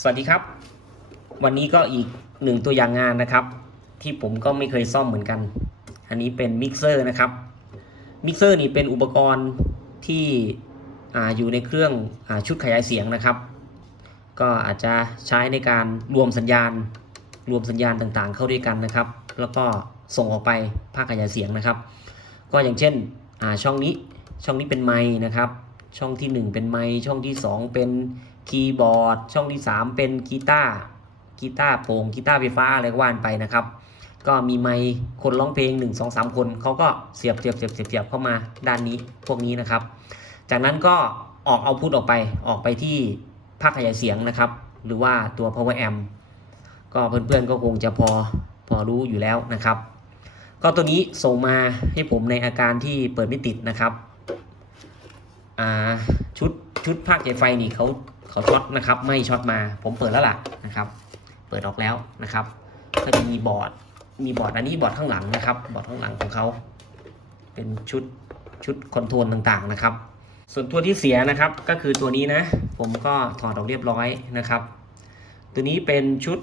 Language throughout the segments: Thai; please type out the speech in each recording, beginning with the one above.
สวัสดีครับ วันนี้ก็อีกหนึ่งตัวอย่างงานนะครับ ที่ผมก็ไม่เคยซ่อมเหมือนกัน อันนี้เป็นมิกเซอร์นะครับมิกเซอร์นี่เป็นอุปกรณ์ที่ออยู่ในเครื่องอชุดขยายเสียงนะครับ ก็อาจจะใช้ในการรวมสัญญาณ รวมสัญญาณต่างๆ เข้าด้วยกันนะครับ แล้วก็ส่งออกไปภาคขยายเสียงนะครับ ก็อย่างเช่นช่องนี้ช่องนี้เป็นไมค์นะครับ ช่องที่ 1 เป็นไมค์ช่องที่ 2 เป็น คีย์บอร์ด ช่องที่ 3 เป็นกีตาร์กีตาร์โปร่งกีตาร์ไฟฟ้าอะไรก็ว่านไปนะครับ ก็มีไมค์คนร้องเพลง 1 2 3 คนเขาก็เสียบเสียบเสียบเสียบเสียบเข้ามาด้านนี้พวกนี้นะครับ จากนั้นก็ออกเอาพุทออกไปออกไปที่ภาคขยายเสียงนะครับ หรือว่าตัว power amp ก็เพื่อนๆก็คงจะพอพอรู้อยู่แล้วนะครับ ก็ตัวนี้ส่งมาให้ผมในอาการที่เปิดไม่ติดนะครับอ่าชุดชุดภาคเจไฟนี่เขา เขาช็อตนะครับ ไม่ช็อตมา ผมเปิดแล้วล่ะนะครับ เปิดออกแล้วนะครับ ก็จะมีบอร์ด มีบอร์ดอันนี้บอร์ดข้างหลังนะครับ บอร์ดข้างหลังของเขา เป็นชุดชุดคอนโทรลต่างๆนะครับ ส่วนตัวที่เสียนะครับก็คือตัวนี้นะ ผมก็ถอดออกเรียบร้อยนะครับ ตัวนี้เป็นชุด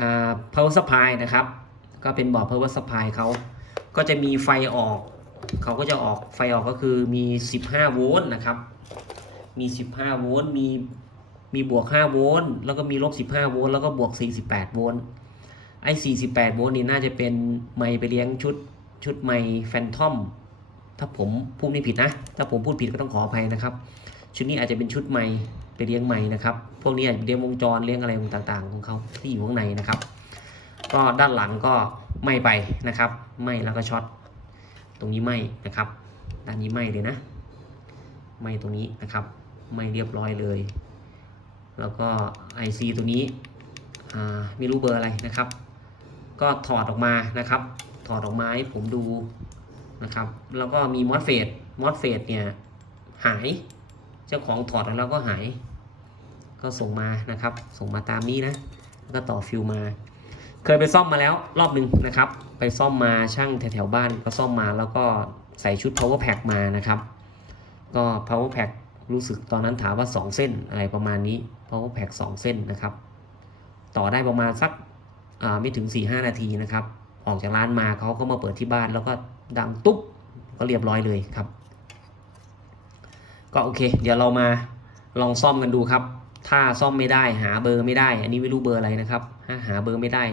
อ่า power supply นะครับ ก็เป็นบอร์ด power supply เขาก็จะมีไฟออก เขาก็จะออกไฟออกก็คือมี 15 โวลต์นะครับ มี 15 โวลต์ มี มีบวก 5 โวลต์แล้วก็มีลบ 15 โวลต์แล้วก็บวก 48 โวลต์ไอ้48 โวลต์นี่น่าจะเป็นไมค์ไปเลี้ยงชุดชุดไมค์แฟนทอมถ้าผมพูดไม่ผิดนะ ถ้าผมพูดผิดก็ต้องขออภัยนะครับ ชุดนี้อาจจะเป็นชุดไมค์ไปเลี้ยงไมค์นะครับ พวกนี้อาจจะเลี้ยงวงจรเลี้ยงอะไรต่างๆ ของเขาที่อยู่ข้างในนะครับ ก็ด้านหลังก็ไม่ไปนะครับ ไม่แล้วก็ช็อตตรงนี้ไม่นะครับ ด้านนี้ไม่เลยนะ ไม่ตรงนี้นะครับ ไม่เรียบร้อยเลย แล้วก็ IC ตัวนี้ไม่รู้เบอร์อะไรนะครับ ก็ถอดออกมานะครับ ถอดออกมาให้ผมดูนะครับ แล้วก็มีมอสเฟตมอสเฟตเนี่ยหาย เจ้าของถอดแล้วก็หาย ก็ส่งมานะครับ ส่งมาตามนี้นะ แล้วก็ต่อฟิวมา เคยไปซ่อมมาแล้วรอบหนึ่งนะครับ ไปซ่อมมาช่างแถวๆบ้านก็ซ่อมมาแล้วก็ใส่ชุด power pack มานะครับ ก็ power pack รู้สึกตอนนั้นถามว่า 2 เส้นอะไรประมาณนี้ power pack 2 เส้นนะครับ ต่อได้ประมาณสักไม่ถึง 4-5 นาทีนะครับ ออกจากร้านมาเขาก็มาเปิดที่บ้านแล้วก็ดังตุ๊บก็เรียบร้อยเลยครับ ก็โอเค เดี๋ยวเรามาลองซ่อมกันดูครับ ถ้าซ่อมไม่ได้หาเบอร์ไม่ได้ อันนี้ไม่รู้เบอร์อะไรนะครับถ้าหาเบอร์ไม่ได้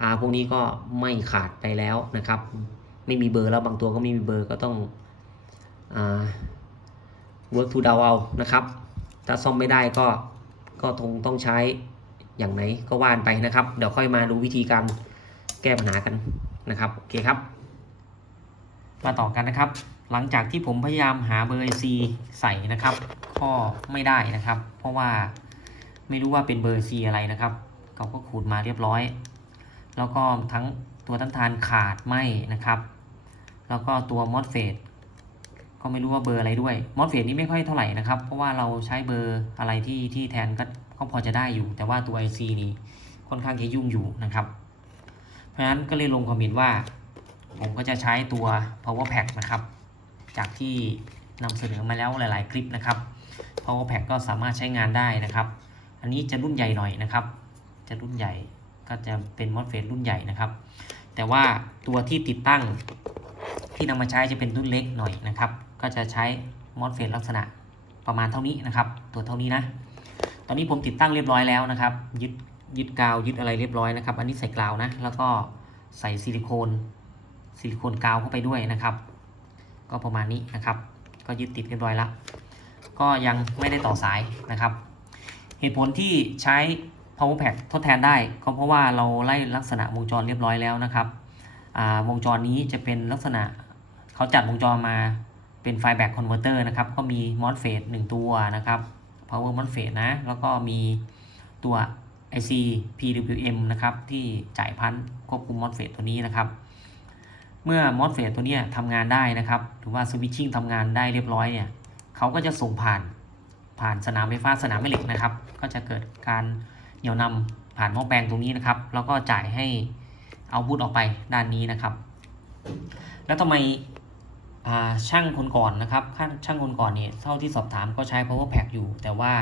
อาพวกนี้ก็ไม่ขาดไปแล้วนะครับ ไม่มีเบอร์แล้วบางตัวก็ไม่มีเบอร์ก็ต้องอ่า work to เดาเอานะครับ ถ้าซ่อมไม่ได้ก็ ก็คงต้องใช้อย่างไหนก็ว่านไปนะครับ เดี๋ยวค่อยมาดูวิธีการแก้ปัญหากันนะครับโอเคครับมาต่อกันนะครับ หลังจากที่ผมพยายามหาเบอร์ IC ใส่นะครับ ก็ไม่ได้นะครับ เพราะว่าไม่รู้ว่าเป็นเบอร์ C อะไรนะครับเขาก็ขูดมาเรียบร้อย แล้วก็ทั้งตัวต้านทานขาดไหมนะครับ แล้วก็ตัวมอสเฟต ก็ไม่รู้ว่าเบอร์อะไรด้วยมอสเฟตนี่ไม่ค่อยเท่าไหร่นะครับ เพราะว่าเราใช้เบอร์อะไรที่ที่แทนก็ก็พอจะได้อยู่ แต่ว่าตัว IC นี่ค่อนข้างจะยุ่งอยู่นะครับ เพราะฉะนั้นก็เลยลงความเห็นว่า ผมก็จะใช้ตัว power pack นะครับ จากที่นำเสนอมาแล้วหลาย ๆ คลิปนะครับ power pack ก็สามารถใช้งานได้นะครับ อันนี้จะรุ่นใหญ่หน่อยนะครับ จะรุ่นใหญ่ก็จะเป็นมอสเฟตรุ่นใหญ่นะครับ แต่ว่าตัวที่ติดตั้งที่นำมาใช้จะเป็นรุ่นเล็กหน่อยนะครับ ก็จะใช้มอสเฟตลักษณะประมาณเท่านี้นะครับ ตัวเท่านี้นะ ตอนนี้ผมติดตั้งเรียบร้อยแล้วนะครับ ยึดยึดกาวยึดอะไรเรียบร้อยนะครับ อันนี้ใส่กาวนะ แล้วก็ใส่ซิลิโคนซิลิโคนกาวเข้าไปด้วยนะครับ ก็ประมาณนี้นะครับ ก็ยึดติดเรียบร้อยแล้ว ก็ยังไม่ได้ต่อสายนะครับ เหตุผลที่ใช้ power pack ทดแทนได้ ก็เพราะว่าเราไล่ลักษณะวงจรเรียบร้อยแล้วนะครับอ่าวงจรนี้จะเป็นลักษณะเขาจัดวงจรมา เป็นไฟแบ็กคอนเวอร์เตอร์นะครับ ก็มี MOSFET 1ตัวนะครับ power MOSFET นะ แล้วก็มีตัว IC PWM นะครับ ที่จ่ายพันควบคุม MOSFET ตัวนี้นะครับ เมื่อ MOSFET ตัวนี้ทำงานได้นะครับ หรือว่า switching ทำงานได้เรียบร้อยเนี่ยเขาก็จะส่งผ่านผ่านสนามไฟฟ้าสนามแม่เหล็กนะครับ ก็จะเกิดการเหนี่ยวนำผ่านหม้อแปลงตรงนี้นะครับ แล้วก็จ่ายให้เอาพุทออกไปด้านนี้นะครับ แล้วทำไม ช่างคนก่อนนะครับช่างช่างคนก่อนเนี่ยเท่าที่สอบถามก็ใช้ power pack อยู่ แต่ว่า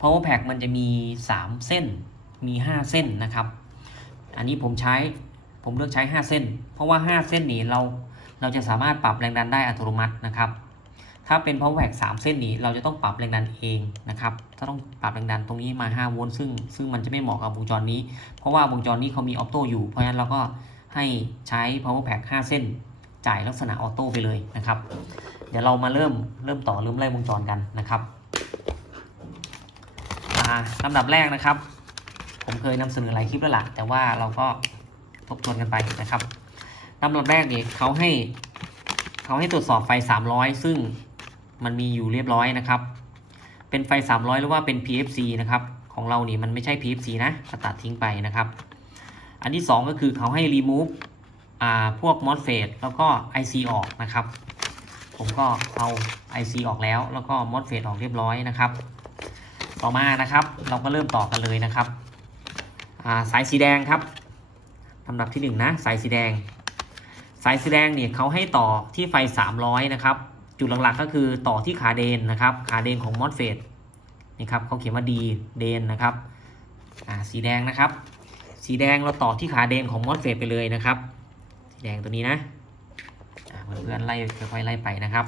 power pack มันจะมี 3 เส้นมี 5 เส้นนะครับ อันนี้ผมใช้ผมเลือกใช้ 5 เส้น เพราะว่า 5 เส้นนี้เราเราจะสามารถปรับแรงดันได้อัตโนมัตินะครับ ถ้าเป็น power pack 3 เส้นนี้เราจะต้องปรับแรงดันเองนะครับ ถ้าต้องปรับแรงดันตรงนี้มา 5 โวลต์ซึ่งซึ่งมันจะไม่เหมาะกับวงจรนี้ เพราะว่าวงจรนี้เขามีออโต้อยู่ เพราะฉะนั้นเราก็ให้ใช้ power pack 5 เส้น จ่ายลักษณะออโต้ไปเลยนะครับ เดี๋ยวเรามาเริ่มเริ่มต่อเริ่มไล่วงจรกันนะครับลำดับแรกนะครับ ผมเคยนำเสนอหลายคลิปแล้วล่ะ แต่ว่าเราก็ทบทวนกันไปนะครับลำดับแรกนี่เขาให้เขาให้ตรวจสอบไฟ 300 ซึ่งมันมีอยู่เรียบร้อยนะครับ เป็นไฟ 300 หรือว่าเป็น PFC นะครับของเรานี่มันไม่ใช่ PFC นะตัดทิ้งไปนะครับ อันที่ 2 ก็คือเขาให้ remove พวก MOSFET แล้วก็ IC ออกนะครับ ผมก็เอา IC ออกแล้วแล้วก็ MOSFET ออกเรียบร้อยนะครับ ต่อมานะครับเราก็เริ่มต่อกันเลยนะครับาสายสีแดงครับลำดับที่1นะสายสีแดง สายสีแดงเนี่ยเขาให้ต่อที่ไฟ 300 นะครับ จุดหลักๆก็คือต่อที่ขาเดนนะครับ ขาเดนของ MOSFET นี่ครับเขาเขียนว่า D เดนนะครับสีแดงนะครับ สีแดงเราต่อที่ขาเดนของ MOSFET ไปเลยนะครับ แดงตัวนี้นะเพื่อนๆไล่ค่อยๆไล่ไปนะครับ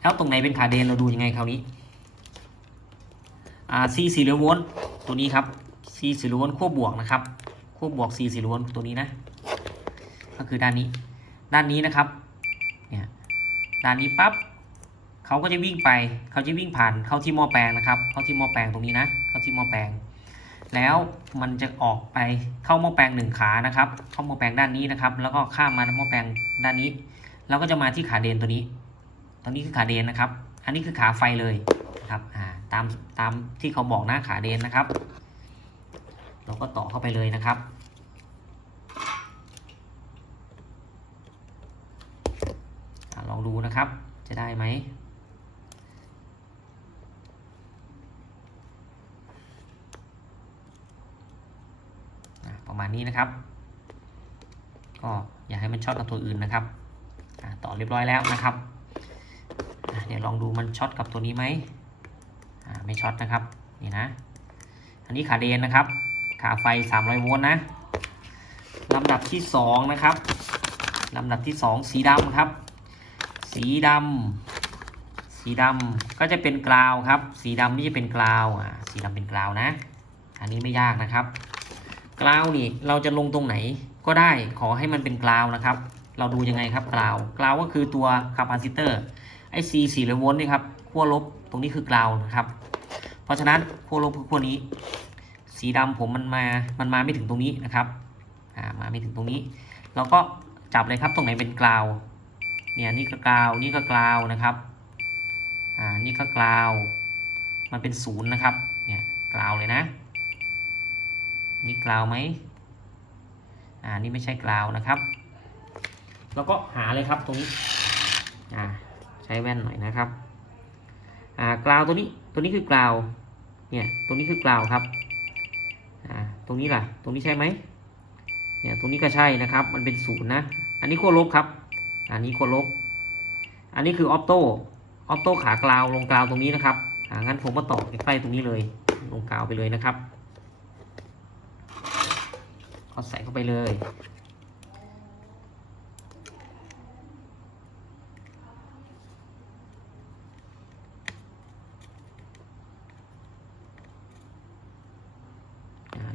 แล้วตรงไหนเป็นขาเดนเราดูยังไงคราวนี้อ่า C 4โวลต์ตัวนี้ครับ C 4โวลต์ขั้วบวกนะครับขั้วบวก C 4โวลต์ตัวนี้นะ ก็คือด้านนี้ ด้านนี้นะครับเนี่ยด้านนี้ปั๊บเขาก็จะวิ่งไปเขาจะวิ่งผ่านเข้าที่หม้อแปลงนะครับ เข้าที่หม้อแปลงตรงนี้นะ เข้าที่หม้อแปลง แล้วมันจะออกไปเข้าหม้อแปลงหนึ่งขานะครับ เข้าหม้อแปลงด้านนี้นะครับ แล้วก็ข้ามมาหม้อแปลงด้านนี้ แล้วก็จะมาที่ขาเดนตัวนี้ ตัวนี้คือขาเดนนะครับ อันนี้คือขาไฟเลยนะครับอ่าตามตามที่เขาบอกนะขาเดนนะครับ เราก็ต่อเข้าไปเลยนะครับอ่าลองดูนะครับ จะได้ไหม อะประมาณ นี้นะครับ ก็อย่าให้มันช็อตกับตัวอื่นนะครับต่อเรียบร้อยแล้วนะครับเดี๋ยวลองดูมันช็อตกับตัวนี้ไหมไม่ช็อตนะครับนี่นะ อันนี้ขาเดนนะครับ ขาไฟ 300 โวลต์นะลำดับที่ 2 นะครับลำดับที่ 2 สีดำครับ สีดำสีดำก็จะเป็นกราวครับ สีดำนี่จะเป็นกราวอ่าสีดำเป็นกราวนะ อันนี้ไม่ยากนะครับ กราวนี่เราจะลงตรงไหนก็ได้ขอให้มันเป็นกราวนะครับ เราดูยังไงครับกราวกราวก็คือตัวคาปาซิเตอร์ไอซีสี่ร้อยโวลต์นี่ครับขั้วลบตรงนี้คือกราวนะครับ เพราะฉะนั้นขั้วลบคือขั้วนี้ สีดำผมมันมามันมาไม่ถึงตรงนี้นะครับอ่ามาไม่ถึงตรงนี้ เราก็จับเลยครับตรงไหนเป็นกราวเนี่ยนี่ก็กราวนี่ก็กราวนะครับอ่านี่ก็กราวมันเป็นศูนย์นะครับเนี่ยกราวเลยนะ นี่กราวไหมอ่านี่ไม่ใช่กราวนะครับ แล้วก็หาเลยครับตรงนี้อ่าใช้แว่นหน่อยนะครับอ่ากราวตัวนี้ตัวนี้คือกราวเนี่ยตรงนี้คือกราวครับอ่าตรงนี้ล่ะ ตรงนี้ใช่ไหมเนี่ยตรงนี้ก็ใช่นะครับ มันเป็นศูนย์นะ อันนี้ขั้วลบครับ อันนี้ขั้วลบอันนี้คือออโต้ออโต้ขากราวลงกราวตรงนี้นะครับงั้นผมมาต่อใกล้ๆตรงนี้เลย ลงกราวไปเลยนะครับ เอาใส่เข้าไปเลย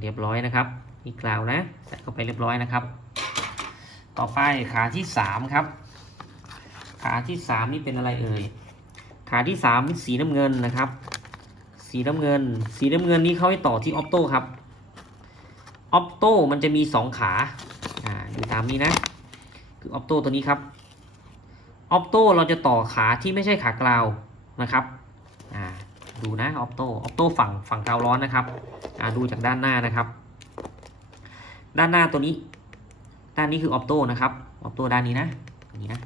เรียบร้อยนะครับนี่กราวนะ ใส่เข้าไปเรียบร้อยนะครับ ต่อไปขาที่สามครับ ขาที่สามนี่เป็นอะไรเอ่ย ขาที่สามสีน้ำเงินนะครับ สีน้ำเงิน สีน้ำเงินนี้เขาให้ต่อที่ออปโต้ครับ ออปโต้มันจะมีสองขาอ่าอยู่ตามนี้นะ คือออปโต้ตัวนี้ครับออปโต้เราจะต่อขาที่ไม่ใช่ขากราวนะครับอ่าดูนะออปโต้ออปโต้ฝั่งฝั่งกาวร้อนนะครับอ่าดูจากด้านหน้านะครับ ด้านหน้าตัวนี้ ด้านนี้คือออปโต้นะครับออปโต้ด้านนี้นะนนี้นะ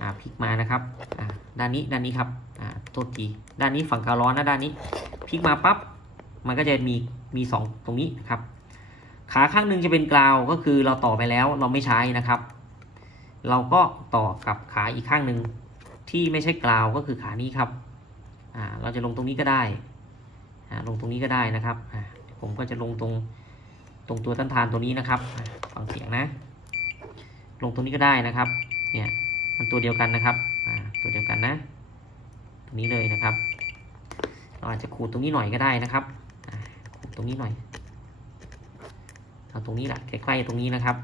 อ่าพลิกมานะครับอ่าด้านนี้ด้านนี้ครับอ่าโทษทีด้านนี้ฝั่งกาวร้อนนะด้านนี้พลิกมาปั๊บมันก็จะมีมีสองตรงนี้นะครับ ขาข้างหนึ่งจะเป็นกราวก็คือเราต่อไปแล้วเราไม่ใช้นะครับ เราก็ต่อกับขาอีกข้างหนึ่งที่ไม่ใช่กราวก็คือขานี้ครับอ่าเราจะลงตรงนี้ก็ได้อ่าลงตรงนี้ก็ได้นะครับอ่าผมก็จะลงตรงตรงตัวต้านทานตัวนี้นะครับฟังเสียงนะ ลงตรงนี้ก็ได้นะครับเนี่ยมันตัวเดียวกันนะครับอ่าตัวเดียวกันนะ ตรงนี้เลยนะครับ เราอาจจะขูดตรงนี้หน่อยก็ได้นะครับขูดตรงนี้หน่อย เอาตรงนี้แหละใกล้ๆตรงนี้นะครับ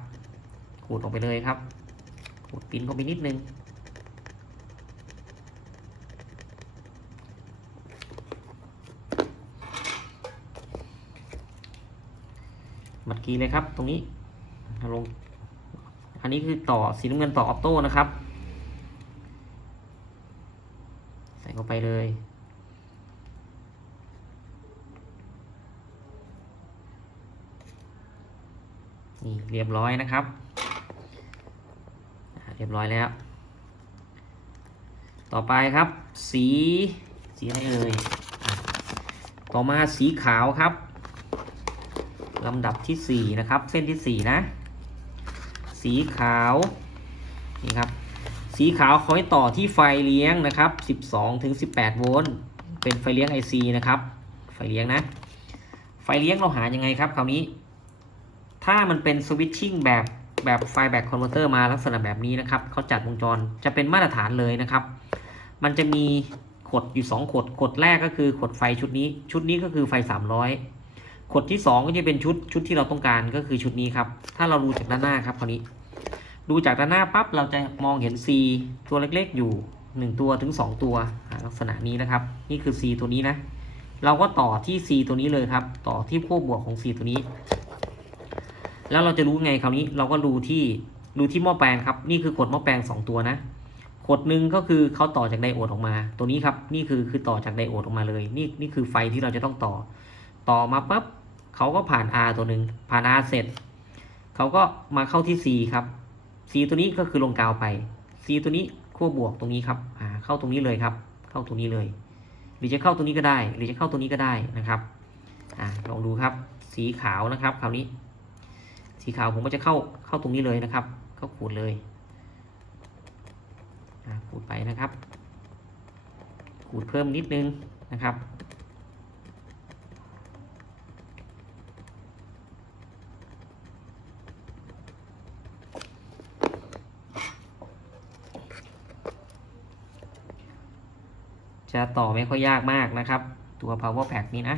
ขูดออกไปเลยครับ ขูดปิ้นเข้าไปนิดนึงบัดกีเลยครับตรงนี้ลง อันนี้คือต่อสีน้ำเงินต่อออโต้นะครับ ใส่เข้าไปเลย นี่เรียบร้อยนะครับเรียบร้อยแล้ว ต่อไปครับ สีสีอะไรเอ่ยต่อมาสีขาวครับลำดับที่สี่นะครับ เส้นที่สี่นะ สีขาวนี่ครับ สีขาวคอยต่อที่ไฟเลี้ยงนะครับ 12ถึง18 โวลต์เป็นไฟเลี้ยง IC นะครับ ไฟเลี้ยงนะ ไฟเลี้ยงเราหายังไงครับคราวนี้ ถ้ามันเป็นสวิตชิ่งแบบแบบไฟแบ็กคอนเวอร์เตอร์มาลักษณะแบบนี้นะครับเขาจัดวงจรจะเป็นมาตรฐานเลยนะครับ มันจะมีขดอยู่ 2 ขด ขดแรกก็คือขดไฟชุดนี้ ชุดนี้ก็คือไฟ 300 ขดที่ 2 ก็จะเป็นชุดชุดที่เราต้องการก็คือชุดนี้ครับ ถ้าเราดูจากด้านหน้าครับคราวนี้ ดูจากด้านหน้าปั๊บเราจะมองเห็น C ตัวเล็กๆอยู่ 1 ตัวถึง 2 ตัวลักษณะนี้นะครับ นี่คือ C ตัวนี้นะ เราก็ต่อที่ C ตัวนี้เลยครับ ต่อที่ขั้วบวกของ C ตัวนี้ แล้วเราจะรู้ไงคราวนี้เราก็ดูที่ดูที่หม้อแปลงครับ นี่คือขดหม้อแปลง 2 ตัวนะขดหนึ่งก็คือเขาต่อจากไดโอดออกมา ตัวนี้ครับนี่คือคือต่อจากไดโอดออกมาเลย นี่นี่คือไฟที่เราจะต้องต่อ ต่อมาปั๊บเขาก็ผ่าน R ตัวหนึ่งผ่าน R เสร็จเขาก็มาเข้าที่ C ครับ C ตัวนี้ก็คือลงกาวไป C ตัวนี้ขั้วบวกตรงนี้ครับอ่าเข้าตรงนี้เลยครับ เข้าตรงนี้เลย หรือจะเข้าตรงนี้ก็ได้ หรือจะเข้าตรงนี้ก็ได้นะครับอ่าลองดูครับ สีขาวนะครับ คราวนี้ สีขาวผมก็จะเข้าเข้าตรงนี้เลยนะครับ เข้าขูดเลยขูดไปนะครับ ขูดเพิ่มนิดนึงนะครับจะต่อไม่ค่อยยากมากนะครับ ตัว power pack นี้นะ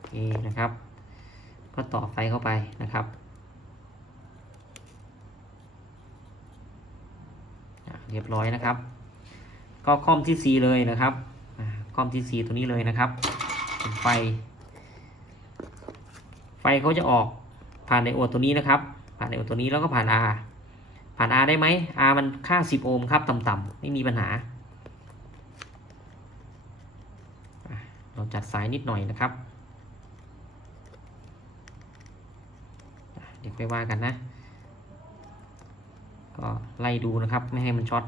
โอ เคนะครับ ก็ต่อไฟเข้าไปนะครับเรียบร้อยนะครับ ก็คอมที่ C เลยนะครับคอมที่ C ตัวนี้เลยนะครับไฟ ไฟเขาจะออกผ่านไดโอดตัวนี้นะครับ ผ่านไดโอดตัวนี้แล้วก็ผ่าน R ผ่าน R ได้ไหม R มันค่า 10 โอห์มครับต่ำๆไม่มีปัญหา เราจัดสายนิดหน่อยนะครับ เดี๋ยวไปว่ากันนะ ก็ไล่ดูนะครับ ไม่ให้มันช็อต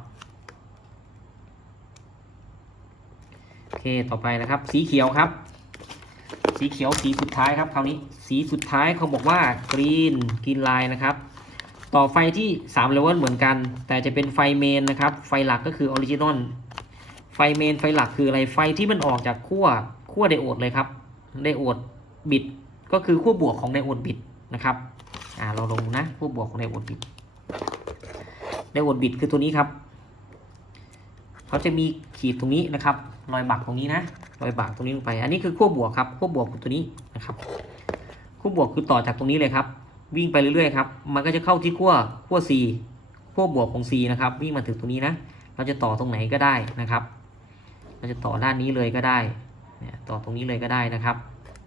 โอเคต่อไปนะครับ สีเขียวครับ สีเขียวสีสุดท้ายครับคราวนี้สีสุดท้ายเขาบอกว่ากรีนกรีนไลน์นะครับต่อไฟที่3เลเวลเหมือนกัน แต่จะเป็นไฟเมนนะครับ ไฟหลักก็คือออริจินอลไฟเมนไฟหลักคืออะไรไฟที่มันออกจากขั้วขั้วไดโอดเลยครับไดโอดบิดก็คือขั้วบวกของไดโอดบิดนะครับาเราลงนะขั้วบวกของไดโอดบิดไดโอดบิดคือตัวนี้ครับ เขาจะมีขีดตรงนี้นะครับรอยบักตรงนี้นะรอยบักตรงนี้ลงไป อันนี้คือขั้วบวกครับขั้วบวกคือตัวนี้นะครับขั้วบวกคือต่อจากตรงนี้เลยครับ วิ่งไปเรื่อยๆครับ มันก็จะเข้าที่ขั้วขั้ว C ขั้วบวกของ C นะครับ วิ่งมาถึงตรงนี้นะ เราจะต่อตรงไหนก็ได้นะครับ เราจะต่อด้านนี้เลยก็ได้ เนี่ยต่อตรงนี้เลยก็ได้นะครับ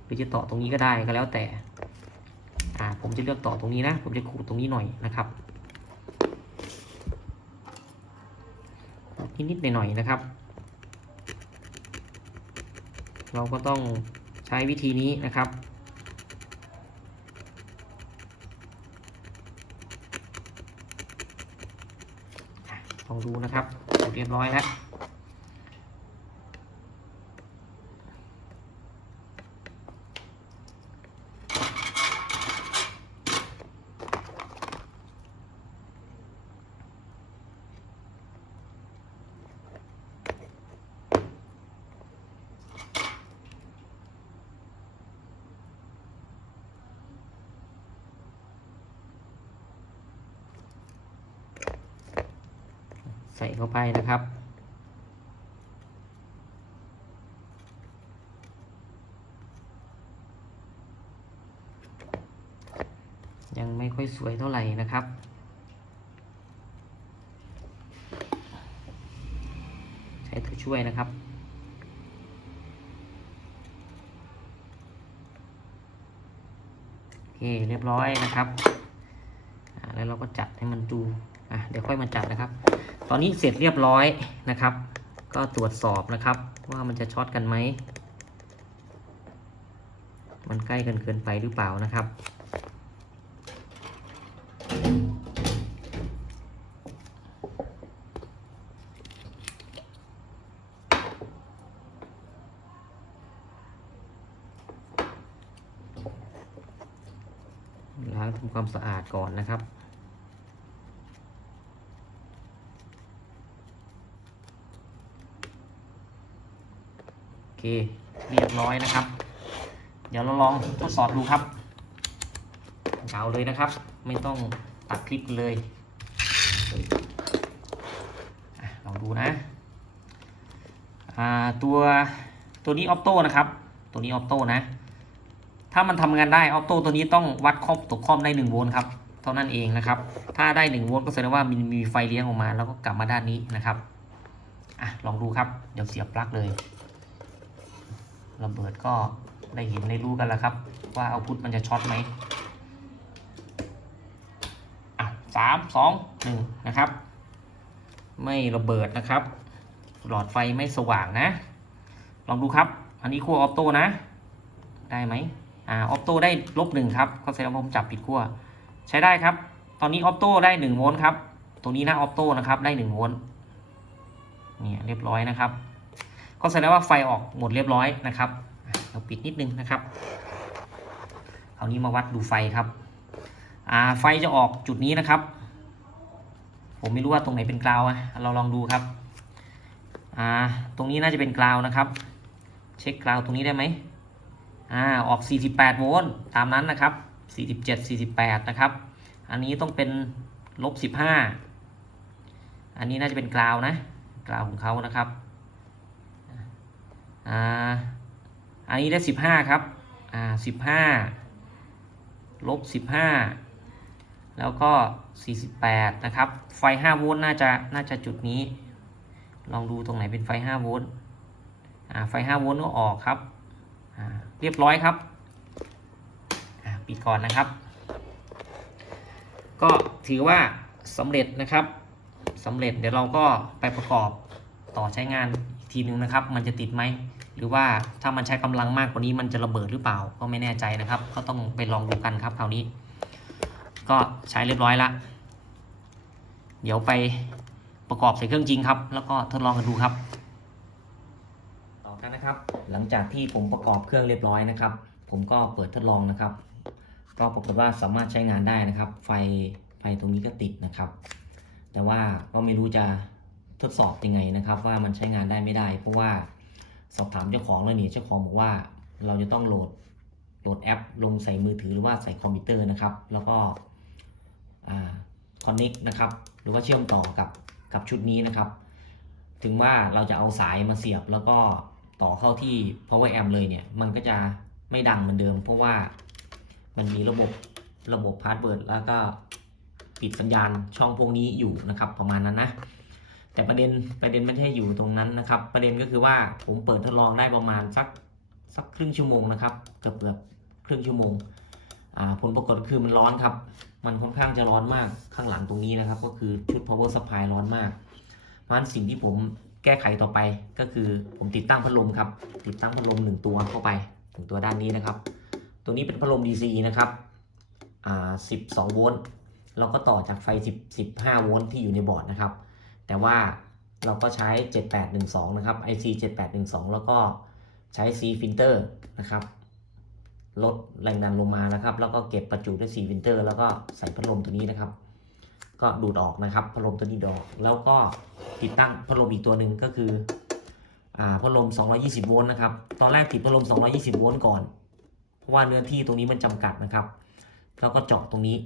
หรือจะต่อตรงนี้ก็ได้ก็แล้วแต่ ผมจะเลือกต่อตรงนี้นะ ผมจะขูดตรงนี้หน่อยนะครับนิดๆหน่อยๆนะครับ เราก็ต้องใช้วิธีนี้นะครับลองดูนะครับเรียบร้อยแล้ว ใส่ เข้าไปนะครับ ยังไม่ค่อยสวยเท่าไหร่นะครับใช้ตัวช่วยนะครับโอเคเรียบร้อยนะครับแล้วเราก็จัดให้มันดูอะเดี๋ยวค่อยมาจัดนะครับ ตอนนี้เสร็จเรียบร้อยนะครับ ก็ตรวจสอบนะครับ ว่ามันจะช็อตกันไหม มันใกล้กันเกินไปหรือเปล่านะครับ ล้างทำความสะอาดก่อนนะครับ เคเรียบร้อยนะครับ เดี๋ยวเราลองทดสอบดูครับเอาเลยนะครับ ไม่ต้องตัดคลิปเลยลองดูนะตัวตัวนี้ออโต้นะครับ ตัวนี้ออโต้นะ ถ้ามันทำงานได้ออโต้ตัวนี้ต้องวัดครอบตกคอมได้1โวลต์ครับเท่านั้นเองนะครับ ถ้าได้1โวลต์ก็แสดงว่ามันมีไฟเลี้ยงออกมาแล้วก็กลับมาด้านนี้นะครับอะลองดูครับ เดี๋ยวเสียบปลั๊กเลย ระเบิดก็ได้เห็นได้รู้กันแล้วครับ ว่าเอาพุทมันจะช็อตไหมอะสามสองหนึ่งนะครับ ไม่ระเบิดนะครับ หลอดไฟไม่สว่างนะ ลองดูครับ อันนี้ขั้วออโต้นะ ได้ไหมอ่าออโต้ได้ลบหนึ่งครับก็แสดงว่าผมจับผิดขั้วใช้ได้ครับ ตอนนี้ออโต้ได้หนึ่งโวลต์ครับตรงนี้หน้าออโต้นะครับได้หนึ่งโวลต์เนี่ยเรียบร้อยนะครับ ก็แสดงว่าไฟออกหมดเรียบร้อยนะครับเราปิดนิดนึงนะครับคราวนี้มาวัดดูไฟครับไฟจะออกจุดนี้นะครับ ผมไม่รู้ว่าตรงไหนเป็นกราวอะเราลองดูครับตรงนี้น่าจะเป็นกราวนะครับ เช็คกราวตรงนี้ได้ไหมอ่าออก 48 โวลต์ตามนั้นนะครับ 47 48 นะครับ อันนี้ต้องเป็นลบ 15 อันนี้น่าจะเป็นกราวนะกราวของเขานะครับ อ่าอันนี้ได้15ครับอ่า15ลบ15แล้วก็48นะครับ ไฟ5โวลต์น่าจะน่าจะจุดนี้ ลองดูตรงไหนเป็นไฟ5โวลต์อ่าไฟ5โวลต์ก็ออกครับอ่าเรียบร้อยครับอ่าปิดก่อนนะครับ ก็ถือว่าสำเร็จนะครับสำเร็จเดี๋ยวเราก็ไปประกอบต่อใช้งานอีกทีนึงนะครับ มันจะติดไหม หรือว่าถ้ามันใช้กำลังมากกว่านี้มันจะระเบิดหรือเปล่าก็ไม่แน่ใจนะครับ ก็ต้องไปลองดูกันครับคราวนี้ ก็ใช้เรียบร้อยละเดี๋ยวไปประกอบใส่เครื่องจริงครับ แล้วก็ทดลองกันดูครับ ต่อกันนะครับ หลังจากที่ผมประกอบเครื่องเรียบร้อยนะครับ ผมก็เปิดทดลองนะครับ ก็ปรากฏว่าสามารถใช้งานได้นะครับ ไฟไฟตรงนี้ก็ติดนะครับ แต่ว่าก็ไม่รู้จะทดสอบยังไงนะครับ ว่ามันใช้งานได้ไม่ได้ เพราะว่า สอบถามเจ้าของแล้วนี่เจ้าของบอกว่าเราจะต้องโหลดโหลดแอป ลงใส่มือถือหรือว่าใส่คอมพิวเตอร์นะครับ แล้วก็คอนเน็กนะครับ หรือว่าเชื่อมต่อกับกับชุดนี้นะครับ ถึงว่าเราจะเอาสายมาเสียบแล้วก็ต่อเข้าที่ power amp เลยเนี่ย มันก็จะไม่ดังเหมือนเดิม เพราะว่ามันมีระบบระบบพาสเวิร์ดแล้วก็ปิดสัญญาณช่องพวกนี้อยู่นะครับ ประมาณนั้นนะ แต่ประเด็นประเด็นไม่ใช่อยู่ตรงนั้นนะครับ ประเด็นก็คือว่าผมเปิดทดลองได้ประมาณสักสักครึ่งชั่วโมงนะครับเกือบเกือบครึ่งชั่วโมงผลปรากฏคือมันร้อนครับ มันค่อนข้างจะร้อนมากข้างหลังตรงนี้นะครับ ก็คือชุด power supply ร้อนมาก เพราะฉะนั้นสิ่งที่ผมแก้ไขต่อไปก็คือผมติดตั้งพัดลมครับ ติดตั้งพัดลมหนึ่งตัวเข้าไปถึงตัวด้านนี้นะครับ ตัวนี้เป็นพัดลม DC นะครับอ่า12 โวลต์ เราก็ต่อจากไฟ 10 15 โวลต์ที่อยู่ในบอร์ดนะครับ แต่ว่าเราก็ใช้ 7812 นะครับ IC 7812 แล้วก็ใช้ C filter นะครับ ลดแรงดันลงมานะครับ แล้วก็เก็บประจุด้วย C filter แล้วก็ใส่พัดลมตัวนี้นะครับ ก็ดูดออกนะครับ พัดลมตัวนี้ดอก แล้วก็ติดตั้งพัดลมอีกตัวหนึ่งก็คืออ่าพัดลม 220 โวลต์นะครับ ตอนแรกติดพัดลม 220 โวลต์ก่อน เพราะว่าเนื้อที่ตรงนี้มันจำกัดนะครับ แล้วก็เจาะตรงนี้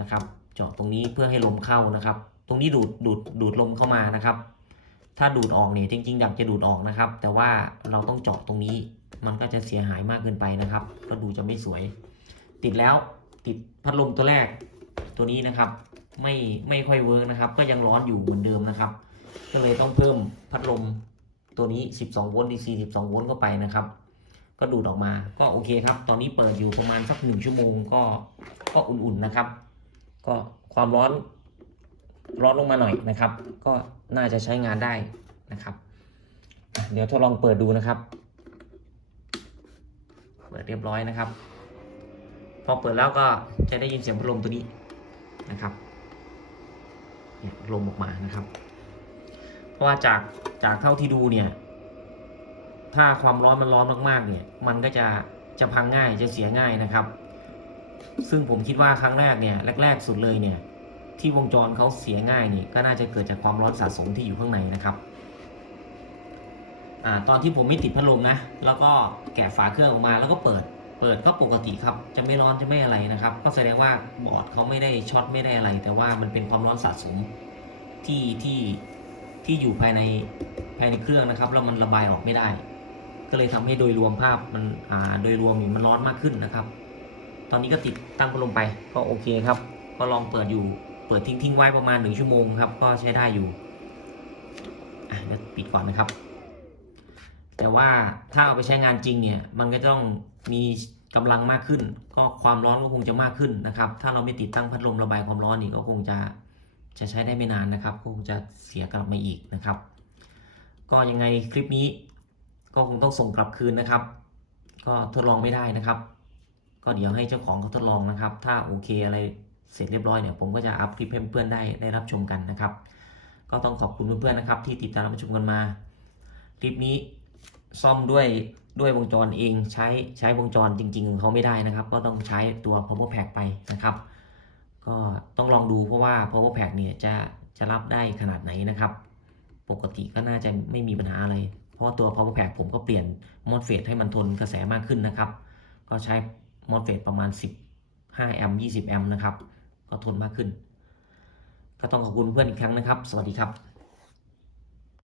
นะครับ เจาะตรงนี้เพื่อให้ลมเข้านะครับ ตรงนี้ดูดดูดดูดลมเข้ามานะครับ ถ้าดูดออกเนี่ยจริง ๆ อยากจะดูดออกนะครับ แต่ว่าเราต้องเจาะตรงนี้ มันก็จะเสียหายมากเกินไปนะครับ ก็ดูจะไม่สวย ติดแล้วติดพัดลมตัวแรกตัวนี้นะครับ ไม่ไม่ค่อยเวิร์กนะครับ ก็ยังร้อนอยู่เหมือนเดิมนะครับ ก็เลยต้องเพิ่มพัดลมตัวนี้ 12 โวลต์ DC 12 โวลต์เข้าไปนะครับ ก็ดูดออกมาก็โอเคครับ ตอนนี้เปิดอยู่ประมาณสักหนึ่งชั่วโมงก็ก็อุ่นๆนะครับ ก็ความร้อน ร้อนลงมาหน่อยนะครับ ก็น่าจะใช้งานได้นะครับ เดี๋ยวทดลองเปิดดูนะครับ เปิดเรียบร้อยนะครับ พอเปิดแล้วก็จะได้ยินเสียงพัดลมตัวนี้นะครับเนี่ยลมออกมานะครับ เพราะว่าจากจากเท่าที่ดูเนี่ย ถ้าความร้อนมันร้อนมากๆ เนี่ย มันก็จะจะพังง่ายจะเสียง่ายนะครับ ซึ่งผมคิดว่าครั้งแรกเนี่ยแรก ๆ สุดเลยเนี่ย ที่วงจรเขาเสียง่ายนี่ก็น่าจะเกิดจากความร้อนสะสมที่อยู่ข้างในนะครับอตอนที่ผมไม่ติดพัดลมนะ แล้วก็แกะฝาเครื่องออกมาแล้วก็เปิด เปิดก็ปกติครับ จะไม่ร้อนจะไม่อะไรนะครับ ก็แสดงว่าบอร์ดเขาไม่ได้ช็อตไม่ได้อะไร แต่ว่ามันเป็นความร้อนสะสมที่ที่ที่อยู่ภายในภายในเครื่องนะครับแล้วมันระบายออกไม่ได้ ก็เลยทำให้โดยรวมภาพมันอ่าโดยรวมมันร้อนมากขึ้นนะครับ ตอนนี้ก็ติดตั้งพัดลมไปก็โอเคครับ ก็ลองเปิดอยู่ เปิดทิ้งทิ้งๆไว้ประมาณหนึ่งชั่วโมงครับ ก็ใช้ได้อยู่อะเดี๋ยวปิดก่อนนะครับ แต่ว่าถ้าเอาไปใช้งานจริงเนี่ย มันก็ต้องมีกำลังมากขึ้น ก็ความร้อนก็คงจะมากขึ้นนะครับ ถ้าเราไม่ติดตั้งพัดลมระบายความร้อนนี่ก็คงจะจะใช้ได้ไม่นานนะครับ คงจะเสียกลับมาอีกนะครับ ก็ยังไงคลิปนี้ ก็คงต้องส่งกลับคืนนะครับ ก็ทดลองไม่ได้นะครับ ก็เดี๋ยวให้เจ้าของเขาทดลองนะครับ ถ้าโอเคอะไร เสร็จเรียบร้อยเนี่ยผมก็จะอัพคลิปให้เพื่อนๆได้ได้รับชมกันนะครับ ก็ต้องขอบคุณเพื่อนๆนะครับ ที่ติดตามรับชมกันมา คลิปนี้ซ่อมด้วยด้วยวงจรเองใช้ใช้วงจรจริง ๆ ของเขาไม่ได้นะครับ ก็ต้องใช้ตัว power pack ไปนะครับ ก็ต้องลองดูเพราะว่า power pack เนี่ยจะจะรับได้ขนาดไหนนะครับ ปกติก็น่าจะไม่มีปัญหาอะไร เพราะว่าตัว power pack ผมก็เปลี่ยน MOSFET ให้มันทนกระแสมากขึ้นนะครับ ก็ใช้ MOSFET ประมาณ 15 แอมป์ 20 แอมป์นะครับ ก็ทนมากขึ้น ก็ต้องขอบคุณเพื่อนอีกครั้งนะครับ สวัสดีครับ